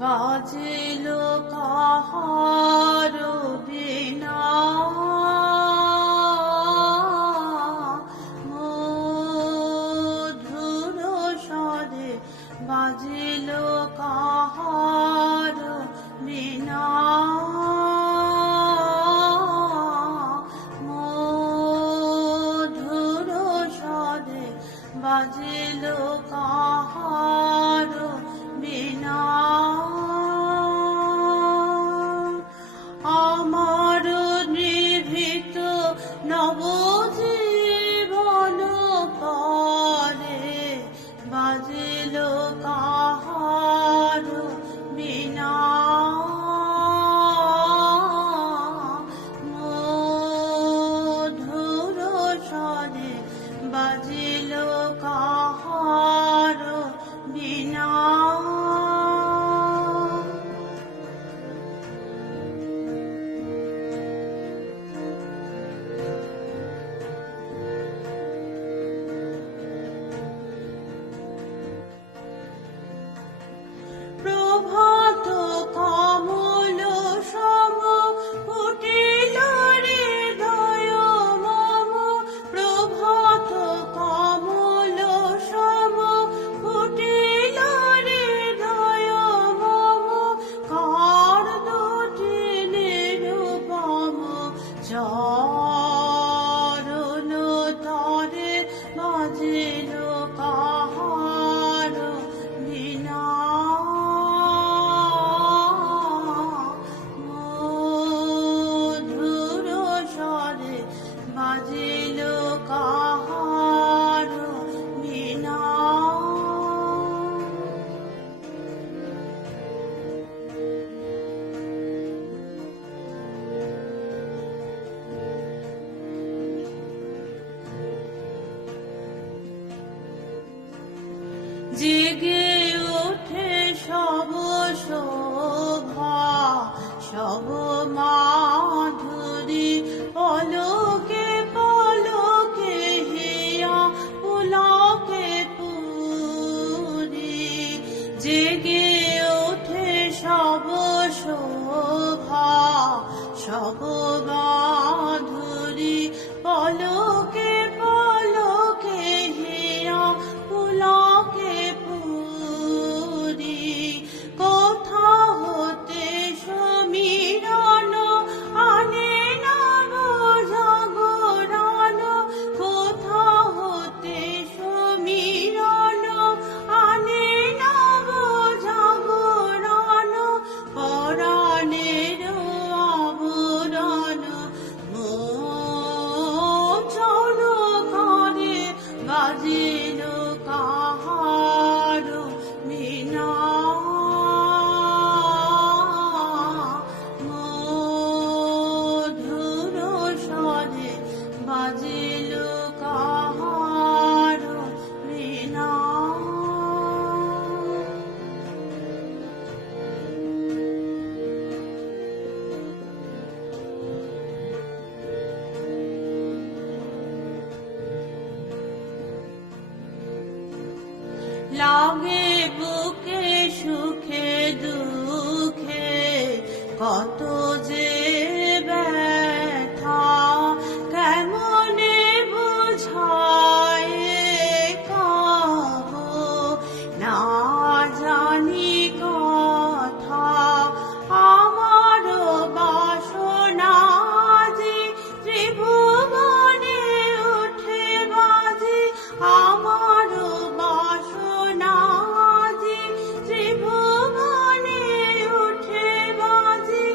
বাজিল কাহার বিনা মধুর স্বরে বাজিল কাহার বিনা মধুর স্বরে বাজিল কাহার বিনা আমার নিভৃত নবজীবন পরে বাজিল কাহার বিনা মধুর স্বরে বাজিল কাহার বিনা প্রভাত কমল সম ফুটিল হৃদয় মম প্রভাত কমল সম ফুটিল হৃদয় মম কার দুটি নিরুপম চরণ তরে বাজিল কাহার বিনা মধুর স্বরে বাজিল কাহার বিনা জেগে ওঠে সব শোভা সব মাধুরী পলকে পলকে হিয়া পুলকে পুরি জেগে ওঠে সব শোভা সব মাধুরী পলকে পলকে হিয়া পুলকে পুরি কোথা হতে সমীরণ আনে নব জাগরণ কোথা হতে সমীরণ আনে নব জাগরণ পরাণের আবরণ মোচন করে বাজিল কাহার বিনা মধুর স্বরে বাজিল কাহার বিনা লাগে বুকে সুখে দুঃখে কত যে ব্যথা কেমনে বুঝায় কাবো না জানি কথা আমার বাসনা যে ত্রিভুবনে উঠে বাজে আমার বাসনা যে ত্রিভুবনে উঠে বাজে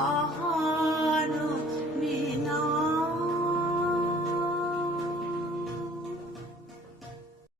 আহা